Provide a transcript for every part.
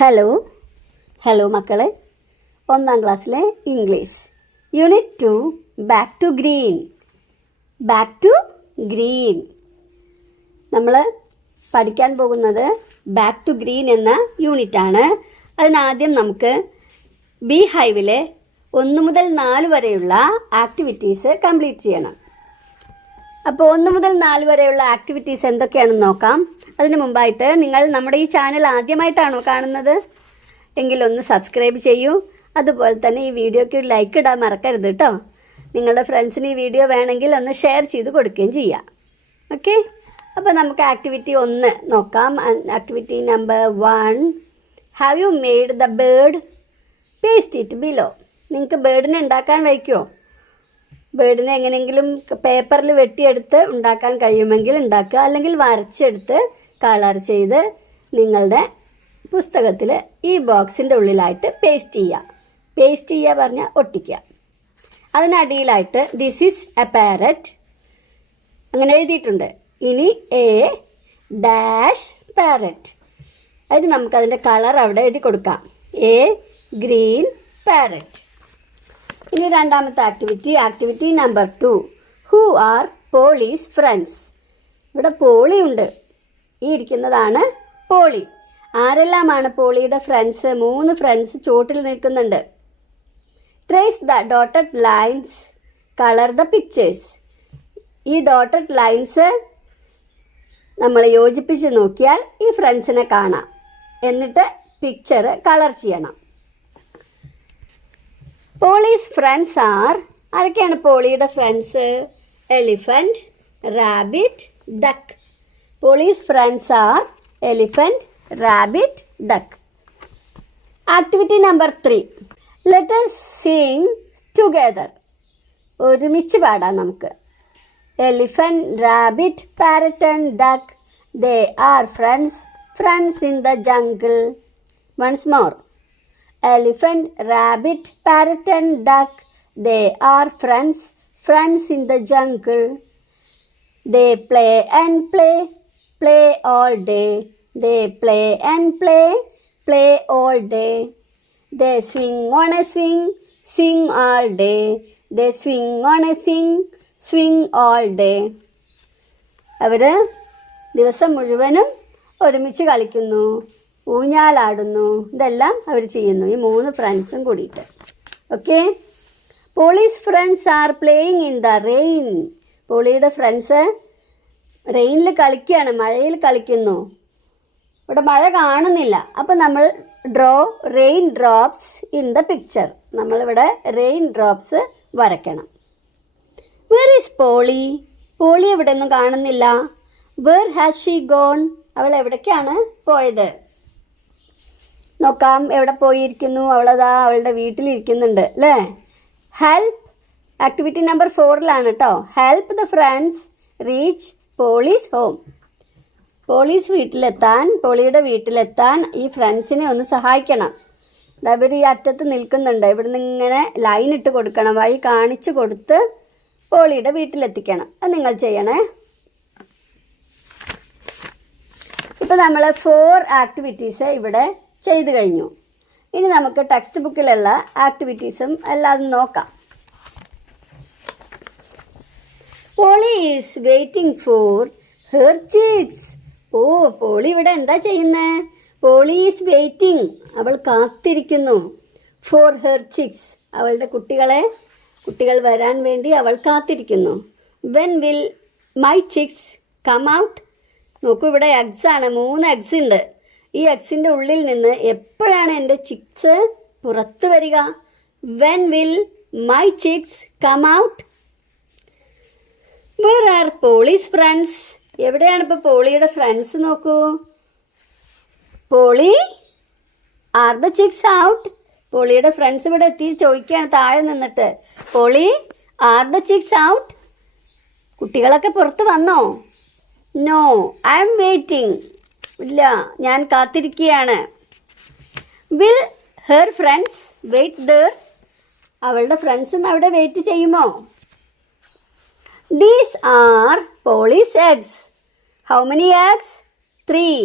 Hello hello മക്കളെ, 1ാം ക്ലാസ്സിലെ English unit 2 back to green. Back to green നമ്മൾ പഠിക്കാൻ പോകുന്നത് ബാക്ക് ടു ഗ്രീൻ എന്ന യൂണിറ്റാണ്. അതിനാദ്യം നമുക്ക് ബി ഹൈവിലെ 1 മുതൽ 4 വരെയുള്ള ആക്ടിവിറ്റീസ് കംപ്ലീറ്റ് ചെയ്യണം. അപ്പോൾ 1 മുതൽ 4 വരെയുള്ള ആക്ടിവിറ്റീസ് എന്തൊക്കെയാണെന്ന് നോക്കാം. അതിന് മുമ്പായിട്ട് നിങ്ങൾ നമ്മുടെ ഈ ചാനൽ ആദ്യമായിട്ടാണോ കാണുന്നത് എങ്കിൽ ഒന്ന് സബ്സ്ക്രൈബ് ചെയ്യൂ. അതുപോലെ തന്നെ ഈ വീഡിയോയ്ക്ക് ഒരു ലൈക്ക് ഇടാൻ മറക്കരുത് കേട്ടോ. നിങ്ങളുടെ ഫ്രണ്ട്സിന് ഈ വീഡിയോ വേണമെങ്കിൽ ഒന്ന് ഷെയർ ചെയ്ത് കൊടുക്കുകയും ചെയ്യാം. ഓക്കെ, അപ്പോൾ നമുക്ക് ആക്ടിവിറ്റി 1 നോക്കാം. Activity number 1, have you made the bird? Paste it below. നിങ്ങൾക്ക് ബേർഡിനെ ഉണ്ടാക്കാൻ വയ്ക്കുമോ? ബേർഡിനെ എങ്ങനെയെങ്കിലും പേപ്പറിൽ വെട്ടിയെടുത്ത് ഉണ്ടാക്കാൻ കഴിയുമെങ്കിൽ ഉണ്ടാക്കുക, അല്ലെങ്കിൽ വരച്ചെടുത്ത് കളർ ചെയ്ത് നിങ്ങളുടെ പുസ്തകത്തിൽ ഈ ബോക്സിൻ്റെ ഉള്ളിലായിട്ട് പേസ്റ്റ് ചെയ്യുക. പേസ്റ്റ് ചെയ്യുക പറഞ്ഞാൽ ഒട്ടിക്കുക. അതിനടിയിലായിട്ട് ദിസ് ഈസ് എ പാരറ്റ് അങ്ങനെ എഴുതിയിട്ടുണ്ട്. ഇനി എ ഡാഷ് പാരറ്റ്. അതിന് നമുക്കതിൻ്റെ കളർ അവിടെ എഴുതി കൊടുക്കാം. A green parrot. ഇനി രണ്ടാമത്തെ activity number 2, who are Polly's friends? ഇവിടെ പോളി ഉണ്ട്. ഈ ഇരിക്കുന്നതാണ് പോളി. ആരെല്ലാമാണ് പോളിയുടെ ഫ്രണ്ട്സ്? 3 ഫ്രണ്ട്സ് ചോട്ടിൽ നിൽക്കുന്നുണ്ട്. Trace the dotted lines, colour the pictures. ഈ ഡോട്ടഡ് ലൈൻസ് നമ്മൾ യോജിപ്പിച്ച് നോക്കിയാൽ ഈ ഫ്രണ്ട്സിനെ കാണാം. എന്നിട്ട് പിക്ചർ കളർ ചെയ്യണം. പോളീസ് ഫ്രണ്ട്സ് ആർ, ആരൊക്കെയാണ് പോളിയുടെ friends? Elephant, rabbit, duck. Polly's friends are elephant, rabbit, duck. Activity number 3, let us sing together. ഒരുമിച്ച് പാടാം നമുക്ക്. Elephant, rabbit, parrot and duck, they are friends in the jungle. Once more. Elephant, rabbit, parrot and duck, they are friends in the jungle. They play and play all day. They play and play all day. They swing on a swing all day. They swing on a swing all day. അവർ ദിവസം മുഴുവനും ഒരുമിച്ച് കളിക്കുന്നു, ഊഞ്ഞാലാടുന്നു. ഇതെല്ലാം അവർ ചെയ്യുന്നു, ഈ 3 ഫ്രണ്ട്സും കൂടിയിട്ട്. Okay, Polly's friends are playing in the rain. പോളിയുടെ ഫ്രണ്ട്സ് റെയിനിൽ കളിക്കുകയാണ്, മഴയിൽ കളിക്കുന്നു. ഇവിടെ മഴ കാണുന്നില്ല. അപ്പം നമ്മൾ draw rain drops in the picture. നമ്മളിവിടെ റെയിൻ ഡ്രോപ്സ് വരയ്ക്കണം. Where is Polly? പോളി എവിടെ ഒന്നും കാണുന്നില്ല. Where has she gone? അവൾ എവിടേക്കാണ് പോയത്? നോക്കാം എവിടെ പോയിരിക്കുന്നു. അവളതാ അവളുടെ വീട്ടിലിരിക്കുന്നുണ്ട് അല്ലേ. ഹെൽപ്പ്, ആക്ടിവിറ്റി നമ്പർ 4ലാണ് കേട്ടോ. Help the friends reach Polly's home. പോളീസ് വീട്ടിലെത്താൻ, പോളിയുടെ വീട്ടിലെത്താൻ ഈ ഫ്രണ്ട്സിനെ ഒന്ന് സഹായിക്കണം. അവർ ഈ അറ്റത്ത് നിൽക്കുന്നുണ്ട്. ഇവിടുന്ന് ഇങ്ങനെ ലൈൻ ഇട്ട് കൊടുക്കണം, വഴി കാണിച്ചു കൊടുത്ത് പോളിയുടെ വീട്ടിലെത്തിക്കണം. അത് നിങ്ങൾ ചെയ്യണേ. ഇപ്പം നമ്മൾ 4 ആക്ടിവിറ്റീസ് ഇവിടെ ചെയ്തു കഴിഞ്ഞു. ഇനി നമുക്ക് ടെക്സ്റ്റ് ബുക്കിലുള്ള ആക്ടിവിറ്റീസും എല്ലാം നോക്കാം. Polly is waiting for her chicks. Oh, Polly ഇവിടെ എന്താ ചെയ്യുന്നത്? പോളി ഈസ് വെയിറ്റിംഗ്, അവൾ കാത്തിരിക്കുന്നു. ഫോർ ഹെർ ചിക്സ്, അവളുടെ കുട്ടികൾ വരാൻ വേണ്ടി അവൾ കാത്തിരിക്കുന്നു. When will my chicks come out? നോക്കൂ, ഇവിടെ എഗ്സ് ആണ്, 3 എഗ്സ് ഉണ്ട്. ഈ എഗ്സിൻ്റെ ഉള്ളിൽ നിന്ന് എപ്പോഴാണ് എൻ്റെ ചിക്സ് പുറത്ത് വരിക? When will my chicks come out? Where are Polly's friends? എവിടെയാണ് ഇപ്പോൾ പോളിയുടെ ഫ്രണ്ട്സ്? നോക്കൂ, Polly are the chicks out? പോളിയുടെ ഫ്രണ്ട്സ് ഇവിടെ എത്തി ചോദിക്കുകയാണ് താഴെ നിന്നിട്ട്. Polly are the chicks out? കുട്ടികളൊക്കെ പുറത്ത് വന്നോ? No, I am waiting. ഇല്ല, ഞാൻ കാത്തിരിക്കുകയാണ്. Will her friends wait there? അവളുടെ ഫ്രണ്ട്സും അവിടെ വെയിറ്റ് ചെയ്യുമോ? These are Polly's eggs. How many eggs? 3.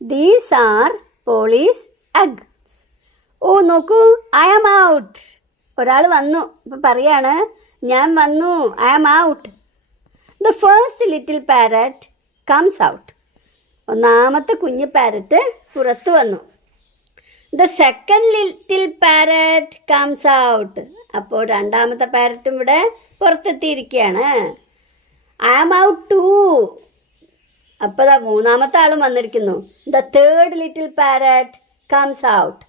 These are Polly's eggs. ഓ നോക്കൂ, ഐ ആം ഔട്ട്. ഒരാൾ വന്നു, അപ്പം പറയാണ് ഞാൻ വന്നു, I am out. The first little parrot comes out. ഒന്നാമത്തെ കുഞ്ഞ് പാരറ്റ് പുറത്തു വന്നു. The second little parrot comes out. അപ്പോൾ രണ്ടാമത്തെ പാരറ്റും ഇവിടെ പുറത്തെത്തിയിരിക്കുകയാണ്. I am out too. അപ്പോൾ മൂന്നാമത്തെ ആളും വന്നിരിക്കുന്നു. The third little parrot comes out.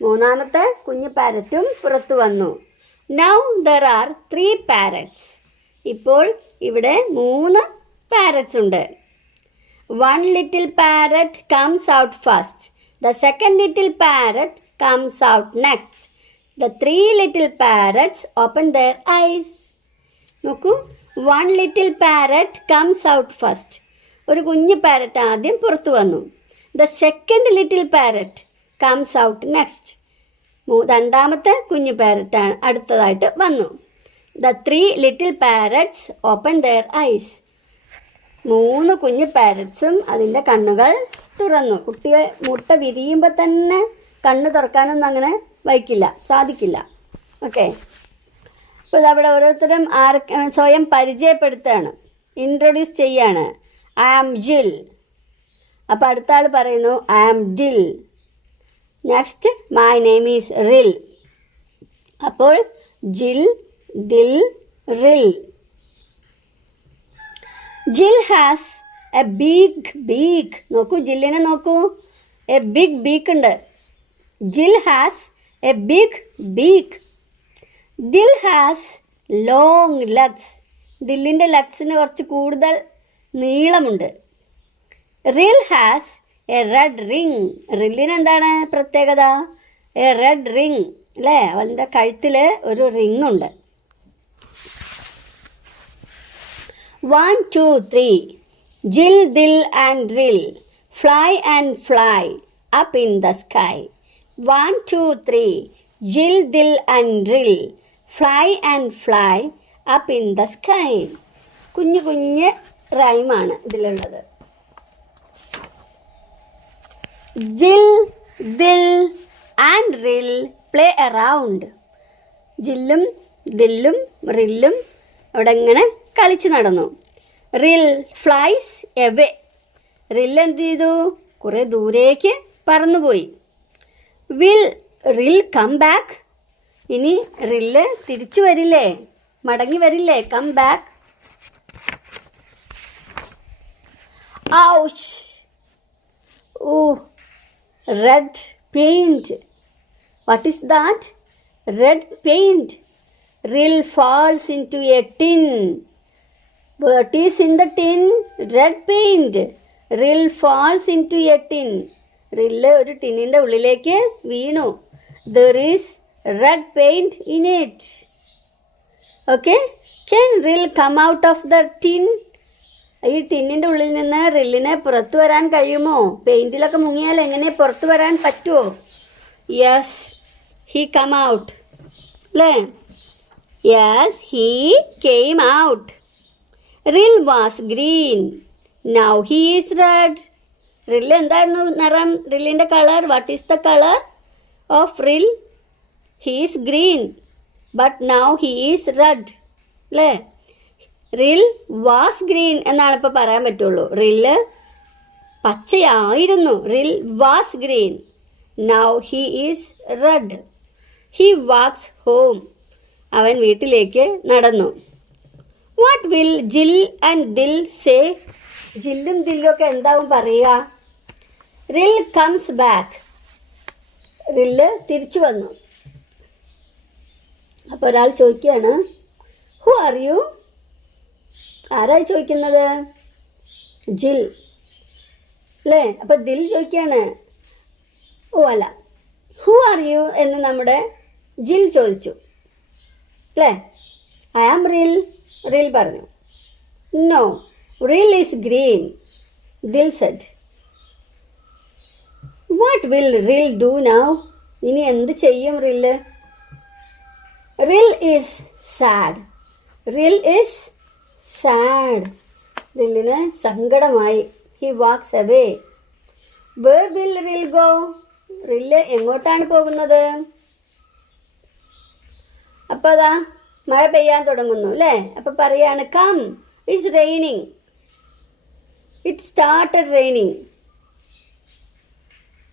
മൂന്നാമത്തെ കുഞ്ഞു പാരറ്റും പുറത്തു വന്നു. Now there are 3 parrots. ഇപ്പോൾ ഇവിടെ 3 പാരറ്റ്സ് ഉണ്ട്. 1 little parrot comes out first. The second little parrot comes out next. The 3 little parrots open their eyes. നോക്കൂ, 1 little parrot comes out first. ഒരു കുഞ്ഞു പാരറ്റ് ആദ്യം പുറത്തു വന്നു. The second little parrot comes out next. രണ്ടാമത്തെ കുഞ്ഞു parrot അടുത്തതായിട്ട് വന്നു. The 3 little parrots open their eyes. 3 കുഞ്ഞു പാരറ്റ്സും അതിൻ്റെ കണ്ണുകൾ തുറന്നു. കുട്ടികൾ മുട്ട വിരിയുമ്പോൾ തന്നെ കണ്ണ് തുറക്കാനൊന്നും അങ്ങനെ സാധിക്കില്ല. ഓക്കെ, അപ്പോൾ അവിടെ ഓരോരുത്തരും സ്വയം പരിചയപ്പെടുത്തുകയാണ്, ഇൻട്രൊഡ്യൂസ് ചെയ്യാണ്. ഐ ആം ജിൽ. അപ്പോൾ അടുത്ത ആൾ പറയുന്നു I am Dill. Next my name is Rill. അപ്പോൾ ജിൽ, ദിൽ, റിൽ. ജിൽ ഹാസ് എ ബിഗ് ബീക്ക്. നോക്കൂ, ജില്ലിനെ നോക്കൂ, എ ബിഗ് ബീക്ക് ഉണ്ട്. Jill has a big beak. Dill has long legs. ദില്ലിൻ്റെ ലെഗ്സിന് കുറച്ച് കൂടുതൽ നീളമുണ്ട്. Rill has a red ring. റില്ലിന് എന്താണ് പ്രത്യേകത? എ റെഡ് റിങ് അല്ലേ? അവൻ്റെ കഴുത്തിൽ ഒരു റിങ് ഉണ്ട്. 1, 2, 3. Jill, Dill and Rill fly and fly up in the sky. 1, 2, 3. Jill, Dill and Rill fly and fly up in the sky. കുഞ്ഞു കുഞ്ഞ് റൈമാണ് ഇതിലുള്ളത്. Jill, Dill and Rill play around. ജില്ലും ദില്ലും റില്ലും അവിടെ ഇങ്ങനെ കളിച്ച് നടന്നു. റിൽ ഫ്ലൈസ് എവേ. റിൽ എന്ത് ചെയ്തു? കുറേ ദൂരേക്ക് പറന്നുപോയി. വിൽ റിൽ കം ബാക്ക്. ഇനി റില്ല് തിരിച്ചു വരില്ലേ, മടങ്ങി വരില്ലേ? Come back. Ouch. Oh, red paint. What is that? Red paint. Rill falls into a tin. What is in the tin? Red paint. Rill falls into a tin. Rill ഒരു ടിന്നിൻ്റെ ഉള്ളിലേക്ക് വീണു. There is red paint in it. Okay? Can Rill come out of the tin? ഈ ടിന്നിൻ്റെ ഉള്ളിൽ നിന്ന് റില്ലിനെ പുറത്തു വരാൻ കഴിയുമോ? പെയിൻറ്റിലൊക്കെ മുങ്ങിയാൽ എങ്ങനെ പുറത്തു വരാൻ പറ്റുമോ? യെസ്, ഹി കം ഔട്ട് അല്ലേ? Yes, he came out. Rill was green, now he is red. Rill എന്തായിരുന്നു നിറം? റില്ലിൻ്റെ colour. What is the colour of Rill? He is green, but now he is red അല്ലേ? Rill was green എന്നാണ് ഇപ്പോൾ പറയാൻ പറ്റുള്ളൂ. Rill പച്ചയായിരുന്നു. Rill was green, now he is red. He walks home. അവൻ വീട്ടിലേക്ക് നടന്നു. What will Jill and Dill say? ജില്ലും ദില്ലും ഒക്കെ എന്താവും പറയുക? റിൽ കംസ് ബാക്ക്. റില്ല് തിരിച്ചു വന്നു. അപ്പോൾ ഒരാൾ ചോദിക്കുകയാണ്, ഹു ആർ യു? ആരായി ചോദിക്കുന്നത്? ജിൽ അല്ലേ? അപ്പോൾ ദിൽ ചോദിക്കുകയാണ്, ഓ അല്ല, ഹു ആർ യു എന്ന് നമ്മുടെ ജിൽ ചോദിച്ചു അല്ലേ? ഐ ആം റിൽ. റിൽ പറഞ്ഞു. No, Rill is green, Dill said. What will Rill do now? ഇനി എന്ത് ചെയ്യും Rill? Rill is sad. Rill is sad. റില്ലിന് സങ്കടമായി. He walks away. Where will Rill go? Rill എങ്ങോട്ടാണ് പോകുന്നത്? അപ്പോൾ അതാ മഴ പെയ്യാൻ തുടങ്ങുന്നു അല്ലേ? അപ്പോൾ പറയാണ് come, it's raining. It started raining.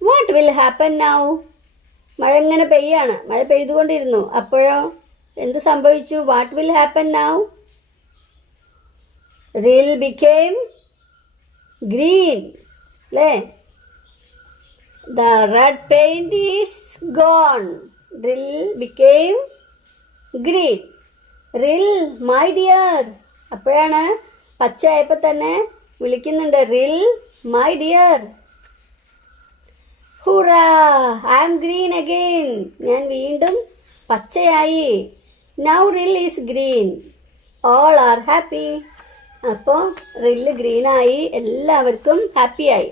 What will happen now? മഴ ഇങ്ങനെ പെയ്യാണ്, മഴ പെയ്തുകൊണ്ടിരുന്നു. അപ്പോഴോ എന്ത് സംഭവിച്ചു? What will happen now? Rill became green അല്ലേ? The red paint is gone. Rill became green. Rill my dear. അപ്പോഴാണ് പച്ചയായപ്പോൾ തന്നെ വിളിക്കുന്നുണ്ട്, Rill my dear. Hurrah, I am green again. ഞാൻ വീണ്ടും പച്ചയായി. Now Rill is green. All are happy. അപ്പോൾ Rill ഗ്രീനായി, എല്ലാവർക്കും ഹാപ്പിയായി.